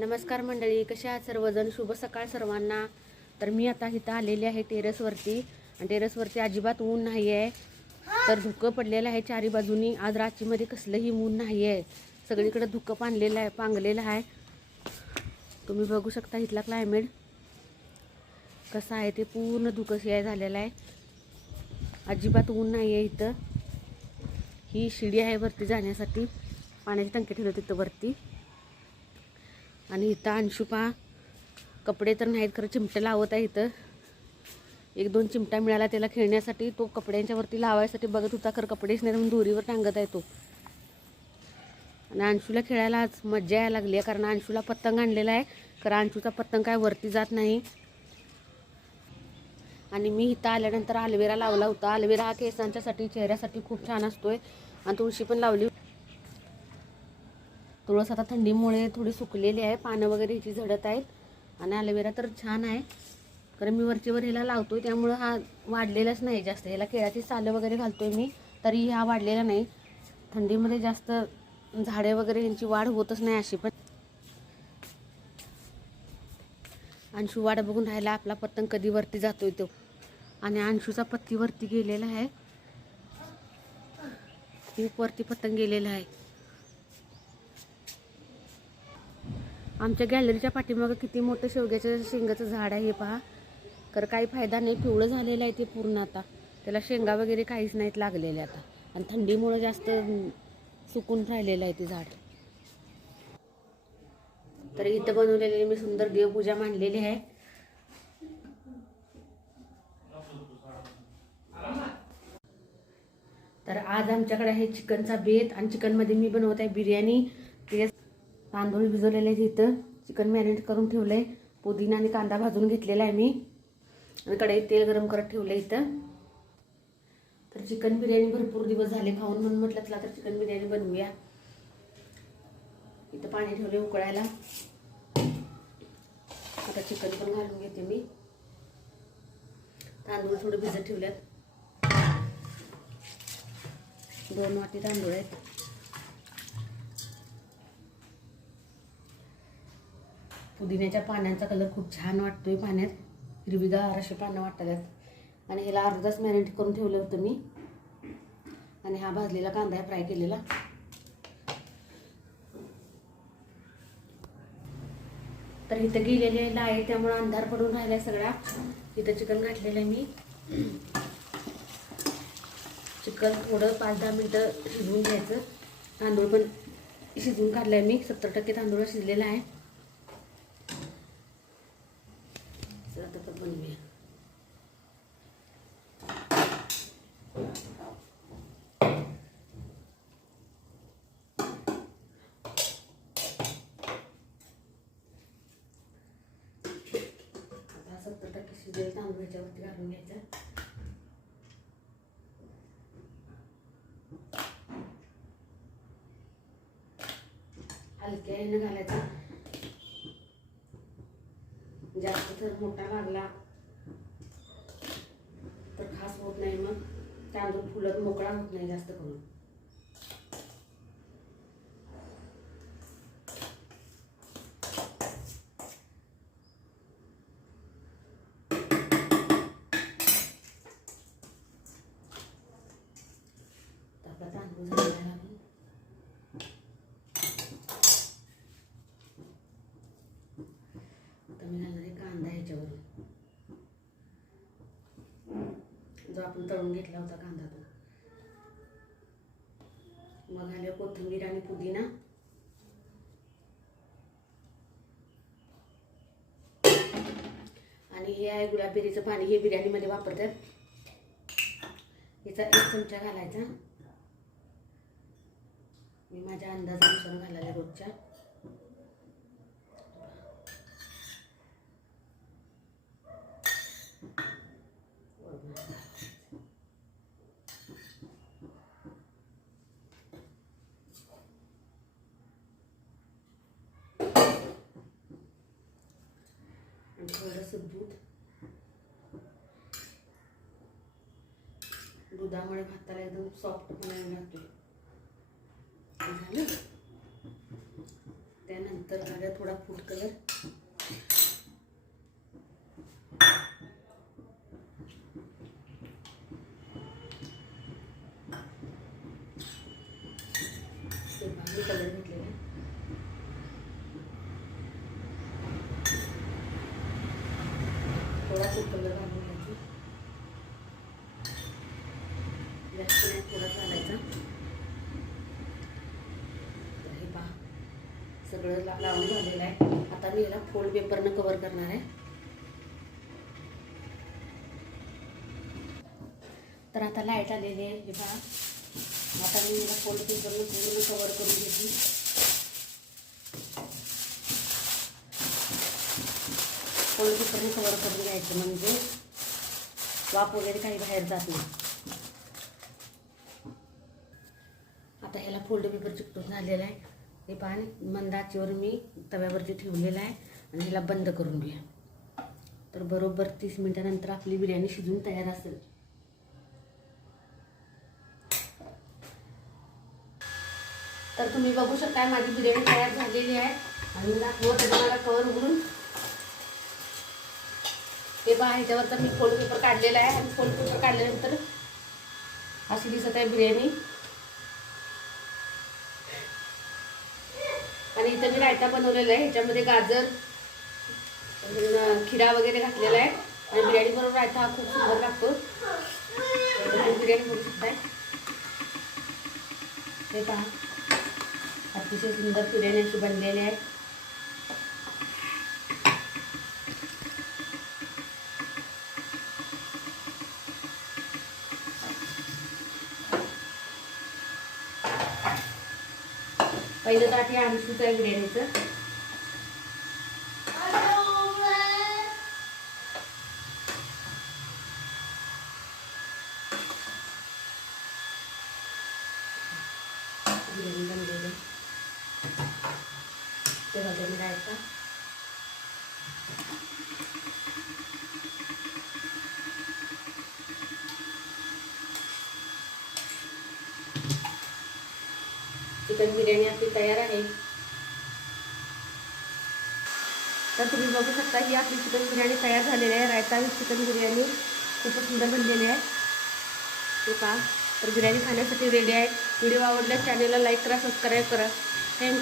नमस्कार मंडळी, कसे आहात सर्वजण? शुभ सकाळ सर्वांना. तर मी आता इथं आलेली आहे टेरेसवरती आणि टेरेसवरती अजिबात ऊन नाही आहे. तर धुकं पडलेलं आहे चारी बाजूनी. आज रात्रीमध्ये कसलंही ऊन नाही आहे, सगळीकडे धुकं पांगलेलं आहे. तुम्ही बघू शकता इथला क्लायमेट कसा आहे ते. पूर्ण धुकंशियाय झालेला आहे, अजिबात ऊन नाही आहे इथं. ही शिडी आहे वरती जाण्यासाठी, पाण्याची टंकी ठेवली तिथं वरती. आणि इथं अंशू पहा, कपडे तर नाहीत खरं चिमटे लावत आहे इथं. एक दोन चिमटा मिळाला त्याला खेळण्यासाठी, तो कपड्यांच्या वरती लावायसाठी बघत होता, खरं कपडेच नाही म्हणून दोरीवर टांगत आहे तो. आणि अंशूला खेळायला आज मज्जा यायला लागली आहे, कारण अंशूला पतंग आणलेला आहे. खरं अंशूचा पतंग काय वरती जात नाही. आणि मी इथं आल्यानंतर अल्वेरा लावला होता. अल्वेरा हा केसांच्यासाठी, चेहऱ्यासाठी खूप छान असतोय. आणि तुळशी पण लावली. तुळस आता थंडीमुळे थोडी सुकलेली आहे, पानं वगैरे हिची झडत आहेत. आणि अलोवेरा तर छान आहे, कारण मी वरचीवर ह्याला लावतोय त्यामुळं हा वाढलेलाच नाही जास्त. ह्याला केळाची सालं वगैरे घालतोय मी, तरी हा वाढलेला नाही. थंडीमध्ये जास्त झाडे वगैरे यांची वाढ होतच नाही अशी. पण अंशू वाट बघून राहिला आपला पतंग कधी वरती जातोय तो. आणि अंशूचा पत्ती वरती गेलेला आहे, खूप वरती पतंग गेलेला आहे. आमच्या गॅलरीच्या पाठीमागं किती मोठं शेवग्याच्या शेंगाचं झाड आहे हे पहा. तर काही फायदा नाही, पिवळं झालेलं आहे ते पूर्ण. आता त्याला शेंगा वगैरे काहीच नाहीत लागलेले आता, आणि थंडीमुळं जास्त सुकून राहिलेलं आहे ते झाड. तर इथं बनवलेली मी सुंदर देवपूजा मांडलेली आहे. तर आज आमच्याकडे आहे चिकनचा बेत, आणि चिकनमध्ये मी बनवत आहे बिर्याणी. ते तांदूळ भिजवलेले आहेत इथं, चिकन मॅरिनेट करून ठेवलं आहे. पुदिना आणि कांदा भाजून घेतलेला आहे मी, आणि कढईत तेल गरम करत ठेवलं इथं. तर चिकन बिर्याणी भरपूर दिवस झाले खाऊन, म्हणून म्हटलं चला तर चिकन बिर्याणी बनवूया. इथं पाणी ठेवले उकळायला. आता चिकन पण घालून घेते मी. तांदूळ थोडे भिजत ठेवल्यात, 2 वाटी तांदूळ आहेत. पुदिन्याच्या पानांचा कलर खूप छान वाटतोय पाण्यात, हिरवीगार अशी पानं वाटतात. आणि ह्याला अर्धा तास मॅरिनेट करून ठेवलं होतं मी. आणि हा भाजलेला कांदा आहे फ्राय केलेला. तर इथं गेलेले आहे त्यामुळे अंधार पडून राहिला सगळा. इथं चिकन घातलेलं आहे मी. चिकन थोडं 5-10 मिनटं शिजवून घ्यायचं. तांदूळ पण शिजवून काढलाय मी, 70% तांदूळ शिजलेला आहे. आता बनवूया. आता 70% शिजलेला तांदूळ ह्याच्यावरती घालून घ्यायचा. हलक्या ह्यानं घालायचा, जास्त जर मोठा लागला तर खास होत नाही, मग तांदूळ फुलत मोकळा होत नाही जास्त करून. आपला तांदूळ झालेला आहे. आता मी घालणार आहे कांदा ह्याच्यावरून, जो आपण तळून घेतला होता कांदा तो. मग घालूया कोथिंबीर आणि पुदिना. आणि हे आहे गुलाबजारीचं पाणी, हे बिर्याणीमध्ये वापरतात. याचा 1 चमचा घालायचा. मी माझ्या अंदाजानुसार घालायला रोजच्या. आणि थोडंसं दूध. दुधामुळे भाताला एकदम सॉफ्टपणा येऊन राहतो. झालं. त्यानंतर नंतर घालूया थोडा फूड कलर. कलर घेतलेला थोडा फूड कलर घालून घ्यायचा. जास्त नाही, थोडाच घालायचा. तर हे पहा सगळं लावून झालेलं आहे. आता मी याला फोल्ड पेपरनं कव्हर करणार आहे. तर आता लाईट आलेली आहे. हे पहा आता मी याला फोल्ड पेपरनं पूर्ण कव्हर करून घेतली. फोल्ड पेपरने कव्हर करून घ्यायचं म्हणजे वाफ वगैरे काही बाहेर जात नाही. आता ह्याला फोल्ड पेपर चिकटून झालेला आहे. हे पहा मंद आचेवर मी तव्यावरती ठेवलेला आहे आणि ह्याला बंद करून घेऊया. तर बरोबर 30 मिनिटानंतर आपली बिर्याणी शिजून तयार असेल. तर तुम्ही बघू शकता माझी बिर्याणी तयार झालेली आहे. आणि मला कवर उघडून हे पहा ह्याच्यावर तर मी फोल्ड पेपर काढलेला आहे. आणि फोल्ड पेपर काढल्यानंतर अशी दिसत आहे बिर्याणी. आणि इथं मी रायता बनवलेला आहे. ह्याच्यामध्ये गाजर खिरा वगैरे घातलेला आहे. आणि बिर्याणी बरोबर रायता हा खूप सुंदर लागतो. बिर्याणी बनवू शकताय. हे पहा अतिशय सुंदर बिर्याणी अशी बनलेली आहे. पहिलं ताट हे आमसूच आहे बिर्याणीचं. बिर्याणी बनलेली ते वगैरे राहायचा. चिकन बिर्याणी आपली तयार आहे. तर तुम्ही बघू शकता ही आपली चिकन बिर्याणी तयार झालेली आहे. रायता विथ चिकन बिर्याणी खूपच सुंदर बनलेली आहे. ते पहा तर बिर्याणी खाण्यासाठी रेडी आहे. व्हिडिओ आवडल्यास चॅनलला लाईक करा, सबस्क्राईब करा. थँक्यू.